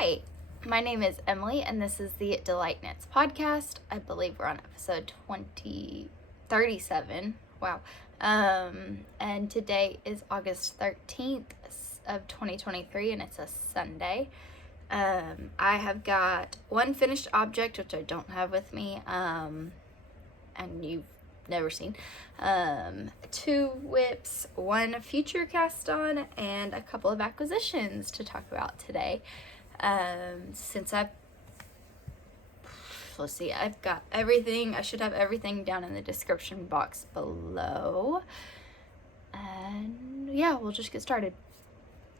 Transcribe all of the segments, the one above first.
Hi, my name is Emily, and this is the Delight Knits podcast. I believe we're on episode 37. Wow. And today is August 13th of 2023, and it's a Sunday. I have got one finished object, which I don't have with me, and you've never seen, 2 whips, 1 future cast on, and a couple of acquisitions to talk about today. Since I've got everything. I should have everything down in the description box below, and yeah, we'll just get started.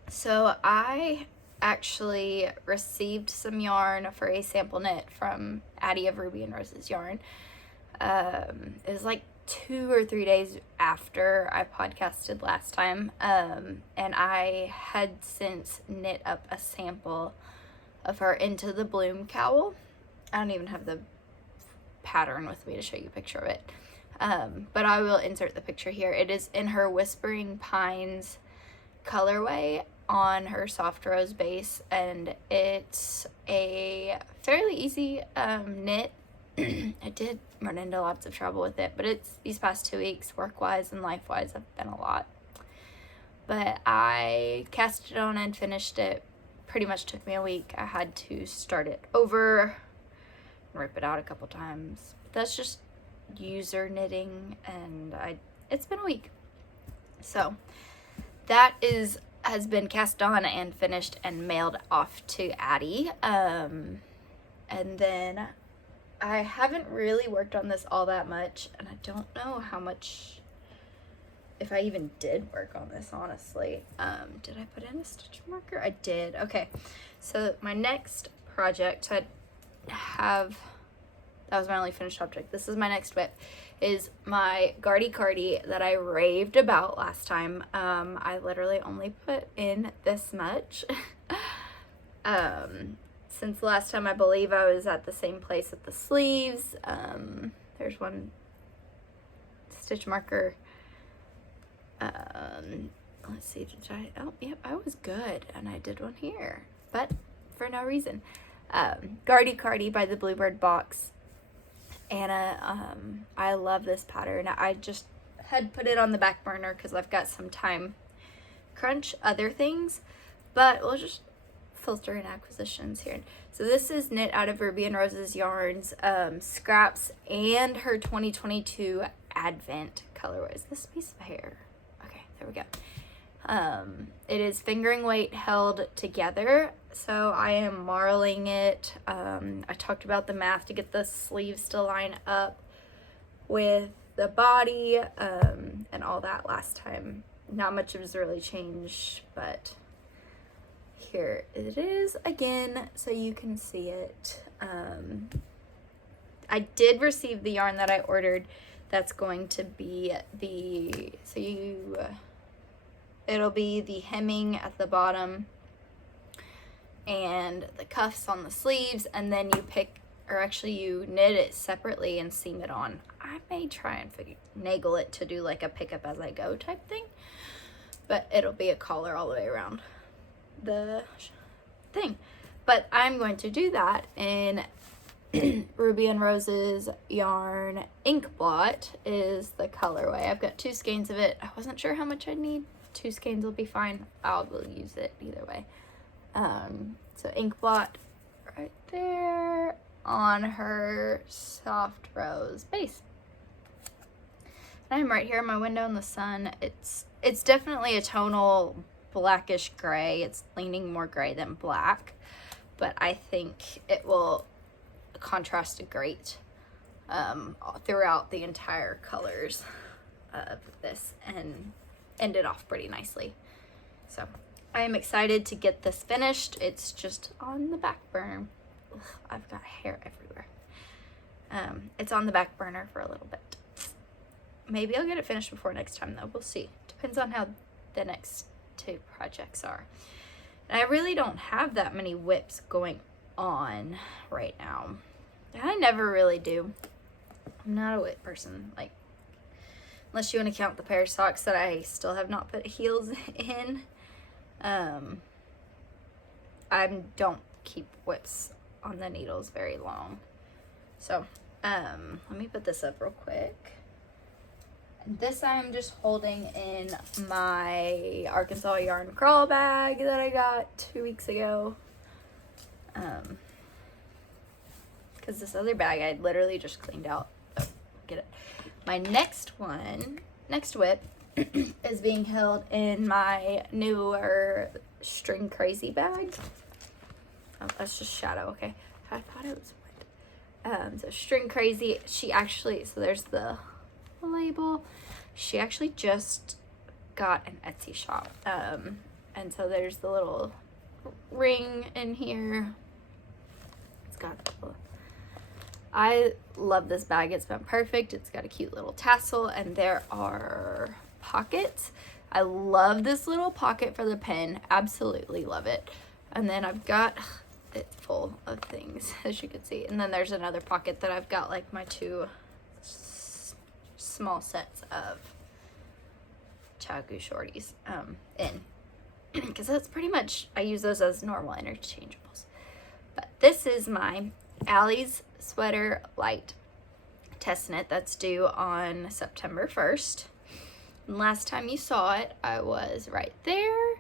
So I actually received some yarn for a sample knit from Addie of Ruby and Rose's Yarn. It was like 2 or 3 days after I podcasted last time, and I had since knit up a sample of her Into the Bloom cowl. I don't even have the pattern with me to show you a picture of it, but I will insert the picture here. It is in her Whispering Pines colorway on her soft rose base, and it's a fairly easy knit. I did run into lots of trouble with it, but it's these past 2 weeks, work-wise and life-wise, have been a lot. But I cast it on and finished it. Pretty much took me a week. I had to start it over, rip it out a couple times. But that's just user knitting, and it's been a week. So that has been cast on and finished and mailed off to Addie. And then I haven't really worked on this all that much, and I don't know how much, if I even did work on this, honestly. Did I put in a stitch marker? I did. Okay, so my next project that was my only finished object. This is my next whip, is my Guardy Cardi that I raved about last time. I literally only put in this much. Since last time, I believe I was at the same place with the sleeves. There's one stitch marker. Let's see, I was good, and I did one here, but for no reason. Guardy Cardi by the Bluebird Box. Anna, I love this pattern. I just had put it on the back burner because I've got some time crunch other things, but we'll just filter in acquisitions here. So this is knit out of Ruby and Rose's Yarns, scraps, and her 2022 Advent colorway. Is this piece of hair? Okay, there we go. It is fingering weight held together, so I am marling it. I talked about the math to get the sleeves to line up with the body, and all that last time. Not much has really changed, but here it is again, so you can see it. I did receive the yarn that I ordered. That's going to be it'll be the hemming at the bottom and the cuffs on the sleeves, and then you knit it separately and seam it on. I may try and finagle it to do like a pick up as I go type thing, but it'll be a collar all the way around the thing. But I'm going to do that in Ruby and Rose's Yarn Ink Blot is the colorway. I've got 2 skeins of it. I wasn't sure how much I'd need. 2 skeins will be fine. I will use it either way. So Ink Blot right there on her soft rose base. And I'm right here in my window in the sun. It's definitely a tonal blackish gray. It's leaning more gray than black, but I think it will contrast great throughout the entire colors of this and end it off pretty nicely. So I am excited to get this finished. It's just on the back burner. Ugh, I've got hair everywhere. It's on the back burner for a little bit. Maybe I'll get it finished before next time, though. We'll see. Depends on how the next 2 projects are. And I really don't have that many whips going on right now. I never really do. I'm not a whip person, like, unless you want to count the pair of socks that I still have not put heels in. I don't keep whips on the needles very long. So let me put this up real quick. And this I'm just holding in my Arkansas yarn crawl bag that I got 2 weeks ago. Because this other bag I literally just cleaned out. Oh, get it. My next whip is being held in my newer String Crazy bag. Oh, that's just shadow, okay. I thought it was white. So String Crazy, so there's the label. She actually just got an Etsy shop. And so there's the little ring in here. It's got I love this bag. It's been perfect. It's got a cute little tassel, and there are pockets. I love this little pocket for the pen. Absolutely love it. And then I've got it's full of things, as you can see. And then there's another pocket that I've got like my 2 small sets of Chagu shorties in. Because that's pretty much, I use those as normal interchangeables. But this is my Allie's Sweater Light test knit that's due on September 1st. And last time you saw it, I was right there.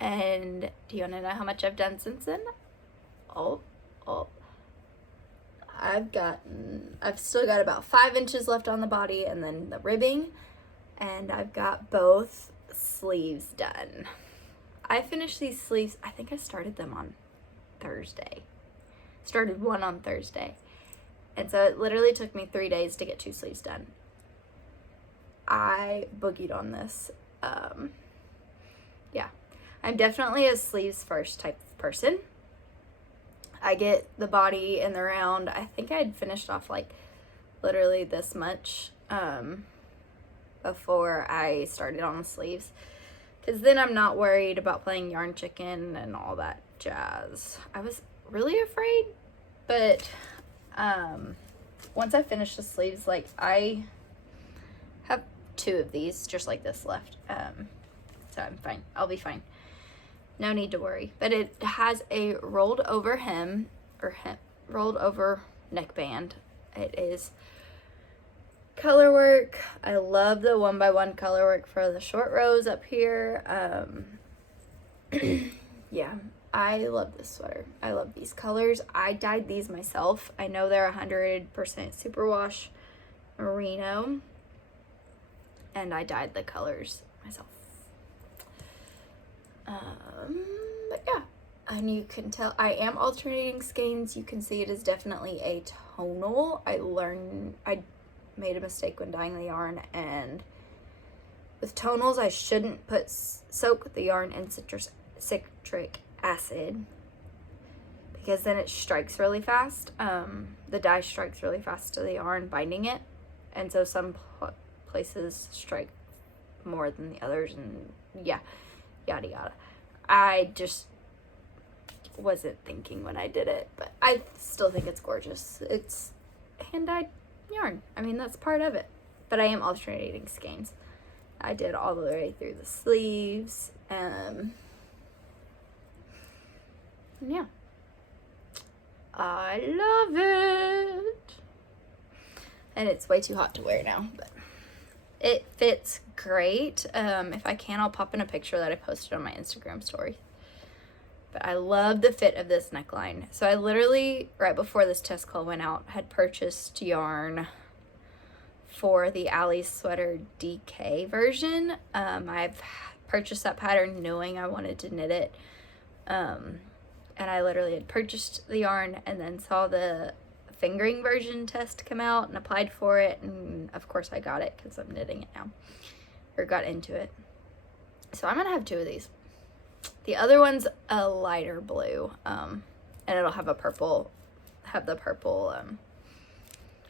And do you want to know how much I've done since then? I've still got about 5 inches left on the body and then the ribbing, and I've got both sleeves done. I finished these sleeves, I think I started them on Thursday. Started one on Thursday. And so it literally took me 3 days to get 2 sleeves done. I boogied on this. Yeah, I'm definitely a sleeves first type of person. I get the body and the round. I think I'd finished off like literally this much before I started on the sleeves, because then I'm not worried about playing yarn chicken and all that jazz. I was really afraid, but once I finish the sleeves, like I have 2 of these just like this left, so I'm fine. I'll be fine. No need to worry. But it has a rolled over hem, rolled over neckband. It is color work. I love the 1x1 color work for the short rows up here. Yeah, I love this sweater. I love these colors. I dyed these myself. I know they're 100% superwash merino, and I dyed the colors myself. But yeah, and you can tell I am alternating skeins. You can see it is definitely a tonal. I made a mistake when dyeing the yarn, and with tonals I shouldn't soak the yarn in citric acid, because then it strikes really fast. The dye strikes really fast to the yarn binding it, and so some places strike more than the others, and yeah, yada yada. I just wasn't thinking when I did it, but I still think it's gorgeous. It's hand-dyed yarn. I mean, that's part of it. But I am alternating skeins. I did all the way through the sleeves. Yeah. I love it. And it's way too hot to wear now, but it fits great. If I can, I'll pop in a picture that I posted on my Instagram story. But I love the fit of this neckline. So I literally, right before this test call went out, had purchased yarn for the Allie's Sweater DK version. I've purchased that pattern knowing I wanted to knit it. And I literally had purchased the yarn and then saw the fingering version test come out and applied for it, and of course I got it because I'm knitting it now, or got into it. So I'm gonna have 2 of these. The other one's a lighter blue, and it'll have the purple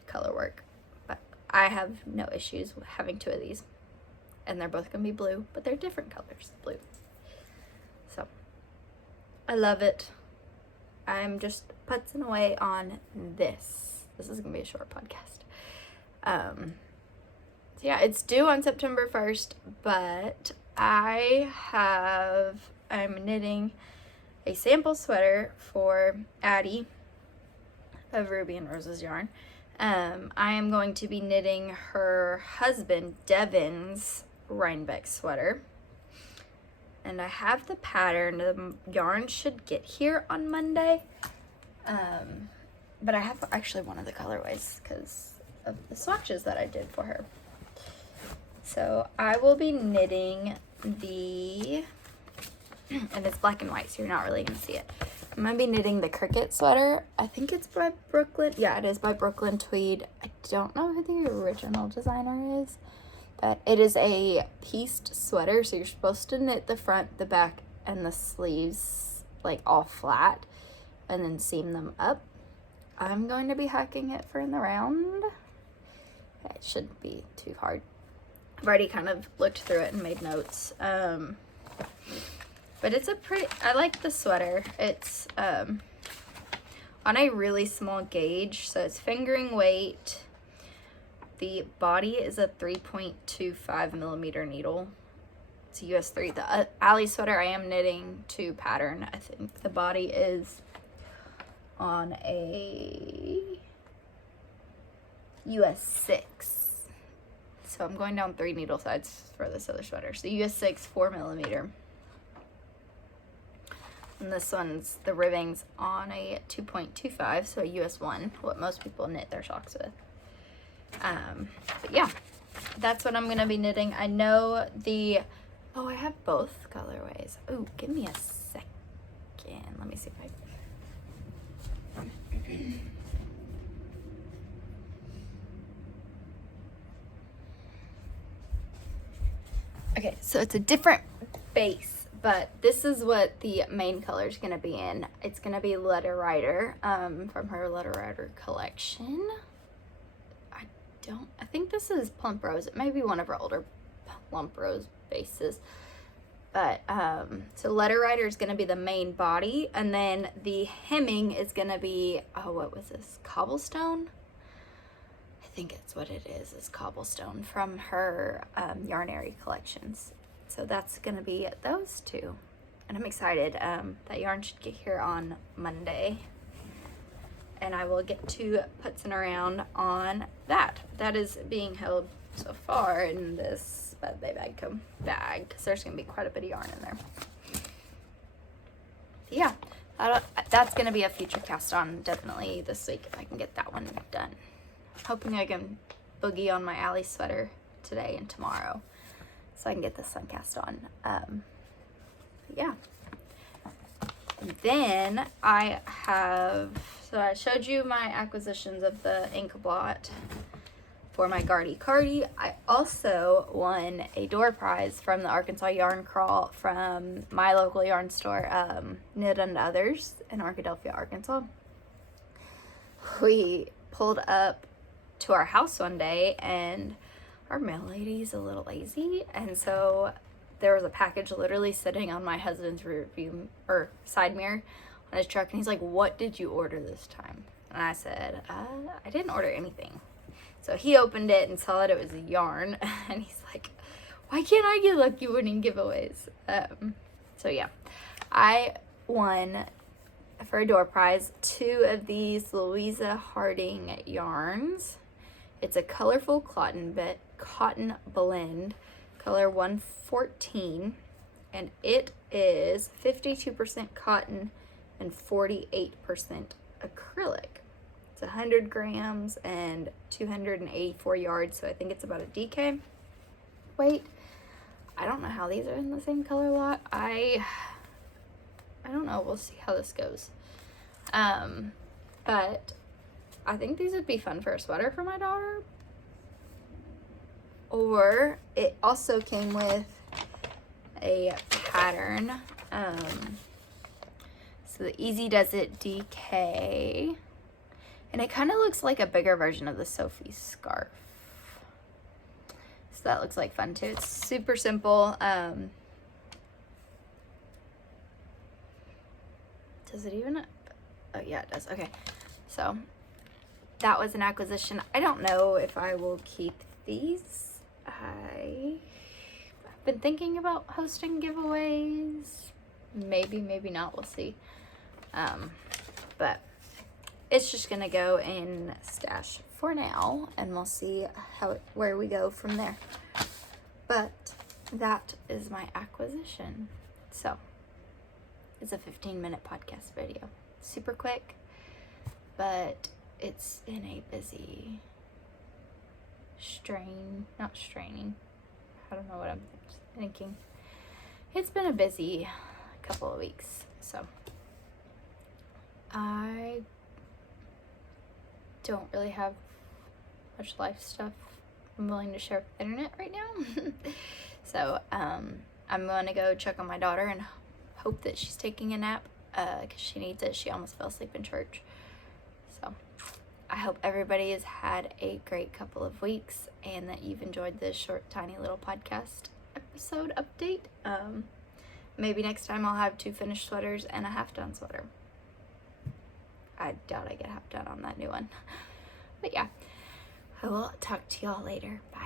color work, but I have no issues with having 2 of these, and they're both gonna be blue, but they're different colors blue. So I love it. I'm just putzing away on this. This is gonna be a short podcast. So yeah, it's due on September 1st, but I'm knitting a sample sweater for Addie of Ruby and Rose's Yarn. I am going to be knitting her husband Devin's Rhinebeck sweater. And I have the pattern. The yarn should get here on Monday. But I have actually one of the colorways because of the swatches that I did for her. So I will be knitting the, and it's black and white, so you're not really going to see it. I'm going to be knitting the Cricket sweater. I think it's by Brooklyn. Yeah, it is by Brooklyn Tweed. I don't know who the original designer is, but it is a pieced sweater. So you're supposed to knit the front, the back, and the sleeves like all flat and then seam them up. I'm going to be hacking it for in the round. It shouldn't be too hard. I've already kind of looked through it and made notes. But it's a pretty, I like the sweater. It's on a really small gauge, so it's fingering weight. The body is a 3.25 millimeter needle. It's a US 3. The Ally sweater I am knitting to pattern. I think the body is on a US 6. So I'm going down 3 needle sides for this other sweater. So US 6, 4 millimeter. And this one's, the ribbing's on a 2.25, so a US 1, what most people knit their socks with. But yeah, that's what I'm going to be knitting. I know the, oh, I have both colorways. Oh, give me a second. Let me see if I... Okay, so it's a different base. But this is what the main color is going to be in. It's going to be Letter Writer from her Letter Writer collection. I think this is Plump Rose. It may be one of her older Plump Rose bases. But, so Letter Writer is going to be the main body. And then the hemming is going to be, oh, what was this? Cobblestone? I think it's what it is Cobblestone from her Yarnary collections. So that's going to be those two. And I'm excited. That yarn should get here on Monday. And I will get to putzing around on that. That is being held so far in this Bed Bae Bagco bag. Because there's going to be quite a bit of yarn in there. Yeah. That's going to be a future cast on definitely this week if I can get that one done. Hoping I can boogie on my Ally sweater today and tomorrow, so I can get this sun cast on. Yeah. And then I have, so I showed you my acquisitions of the ink blot for my Gardy Cardi. I also won a door prize from the Arkansas Yarn Crawl from my local yarn store, Knit and Others in Arkadelphia, Arkansas. We pulled up to our house one day and our mail lady's a little lazy, and so there was a package literally sitting on my husband's rear view or side mirror on his truck, and he's like, "What did you order this time?" And I said, I didn't order anything. So he opened it and saw that it was a yarn, and he's like, "Why can't I get lucky winning giveaways?" So yeah, I won for a door prize 2 of these Louisa Harding yarns. It's a colorful cotton blend, color 114, and it is 52% cotton and 48% acrylic. It's 100 grams and 284 yards, so I think it's about a DK weight. I don't know how these are in the same color lot. I don't know. We'll see how this goes. But I think these would be fun for a sweater for my daughter. Or it also came with a pattern. So the Easy Does It DK. And it kind of looks like a bigger version of the Sophie scarf. So that looks like fun too. It's super simple. Does it even? Oh yeah, it does. Okay. So that was an acquisition. I don't know if I will keep these. I've been thinking about hosting giveaways. Maybe, maybe not. We'll see. But it's just gonna go in stash for now, and we'll see where we go from there. But that is my acquisition. So it's a 15-minute podcast video. Super quick, but it's in a busy not straining. I don't know what I'm thinking. It's been a busy couple of weeks, so I don't really have much life stuff I'm willing to share with the internet right now. So I'm gonna go check on my daughter and hope that she's taking a nap, because she needs it. She almost fell asleep in church. So I hope everybody has had a great couple of weeks and that you've enjoyed this short, tiny little podcast episode update. Maybe next time I'll have 2 finished sweaters and a half-done sweater. I doubt I get half done on that new one. But yeah, I will talk to y'all later. Bye.